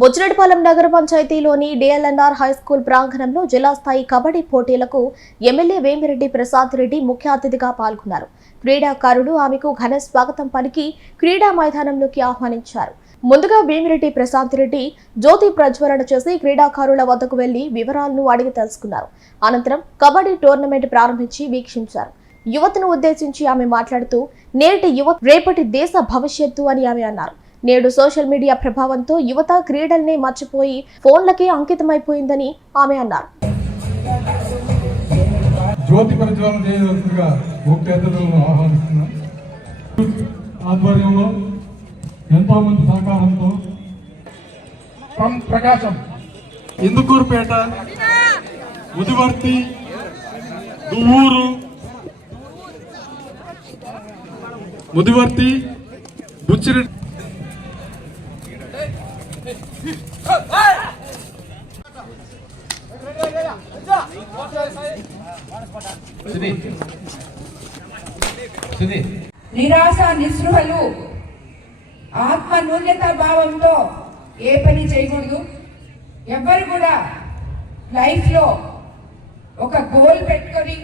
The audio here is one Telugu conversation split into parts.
బుజ్జిరెడ్డిపాలెం నగర పంచాయతీలోని డిఎల్ఎన్ఆర్ హై స్కూల్ ప్రాంగణంలో జిల్లా స్థాయి కబడ్డీ పోటీలకు ఎమ్మెల్యే వేమిరెడ్డి ప్రసాద్ రెడ్డి ముఖ్య అతిథిగా పాల్గొన్నారు. క్రీడాకారులు ఆమెకు ఘన స్వాగతం పలికి క్రీడా మైదానంలోకి ఆహ్వానించారు. ముందుగా వేమిరెడ్డి ప్రశాంత్ రెడ్డి జ్యోతి ప్రజ్వరణ చేసి క్రీడాకారుల వద్దకు వెళ్ళి వివరాలను అడిగి తెలుసుకున్నారు. అనంతరం కబడ్డీ టోర్నమెంట్ ప్రారంభించి వీక్షించారు. యువతను ఉద్దేశించి ఆమె మాట్లాడుతూ నేటి యువత రేపటి దేశ భవిష్యత్తు అని ఆమె అన్నారు. నేడు సోషల్ మీడియా ప్రభావంతో యువత క్రీడల్ని మర్చిపోయి ఫోన్లకే అంకితమైపోయిందని ఆమె అన్నారు. జ్యోతి ప్రజ్వలన చేయవలసిందిగా ముఖ్య అతిథులను ఆహ్వానిస్తున్నాం. ఆధ్వర్యంలో ఎంతో మంది సహకారంతో ఫ్రమ్ ప్రకాశం. ఇందుకూరుపేట ఉదివర్తి దువ్వూరు ముదివర్తి బుచ్చిరెడ్డి నిరాశ నిస్పృహలు ఆత్మ నూన్యత భావంతో ఏ పని చేయకూడదు. ఎవ్వరు కూడా లైఫ్లో ఒక గోల్ పెట్టుకొని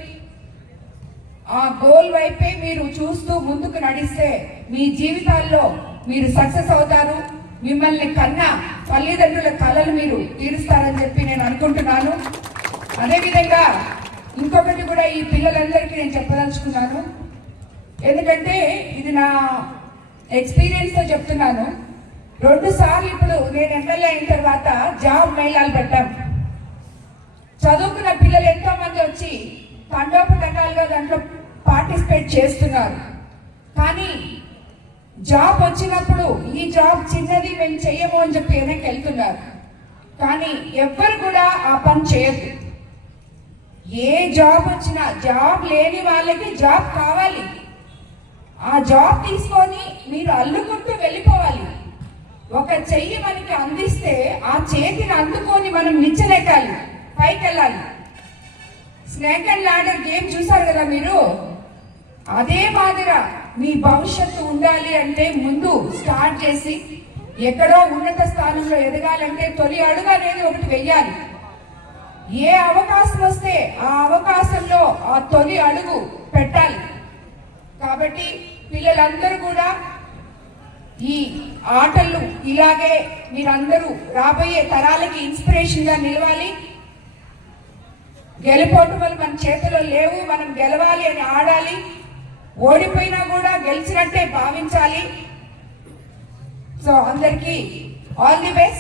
ఆ గోల్ వైపే మీరు చూస్తూ ముందుకు నడిస్తే మీ జీవితాల్లో మీరు సక్సెస్ అవుతారు. మిమ్మల్ని కన్నా తల్లిదండ్రుల కళలు మీరు తీరుస్తారని చెప్పి నేను అనుకుంటున్నాను. అదేవిధంగా ఇంకొకటి కూడా ఈ పిల్లలందరికీ నేను చెప్పదలుచుకున్నాను. ఎందుకంటే ఇది నా ఎక్స్పీరియన్స్తో చెప్తున్నాను. రెండు సార్లు ఇప్పుడు నేను ఎమ్మెల్యే అయిన తర్వాత జాబ్ మేళాలు పెట్టాం. చదువుకున్న పిల్లలు ఎంతో మంది వచ్చి తండోపతండాలుగా దాంట్లో పార్టిసిపేట్ చేస్తున్నారు. జాబ్ వచ్చినప్పుడు ఈ జాబ్ చిన్నది మేము చెయ్యము అని చెప్పి వెనక్కి వెళ్తున్నారు. కానీ ఎవ్వరు కూడా ఆ పని చేయదు ఏ జాబ్ వచ్చినా జాబ్ లేని వాళ్ళకి జాబ్ కావాలి. ఆ జాబ్ తీసుకొని మీరు అల్లుకుంటూ వెళ్ళిపోవాలి. ఒక చెయ్యి మనకి అందిస్తే ఆ చేతిని అందుకొని మనం నిచ్చనెక్కాలి పైకి వెళ్ళాలి స్నేక్ అండ్ లాడర్ గేమ్ చూసారు కదా మీరు? అదే మాదిరా మీ భవిష్యత్తు ఉండాలి అంటే ముందు స్టార్ట్ చేసి ఎక్కడో ఉన్నత స్థానంలో ఎదగాలంటే తొలి అడుగు అనేది ఒకటి వెయ్యాలి. ఏ అవకాశం వస్తే ఆ అవకాశంలో ఆ తొలి అడుగు పెట్టాలి. కాబట్టి పిల్లలందరూ కూడా ఈ ఆటలు ఇలాగే మీరందరూ రాబోయే తరాలకి ఇన్స్పిరేషన్గా నిలవాలి. గెలుపోటములు మన చేతిలో లేవు మనం గెలవాలి అని ఆడాలి. ఓడిపోయినా కూడా గెలిచినట్టే భావించాలి. సో అందరికీ ఆల్ ది బెస్ట్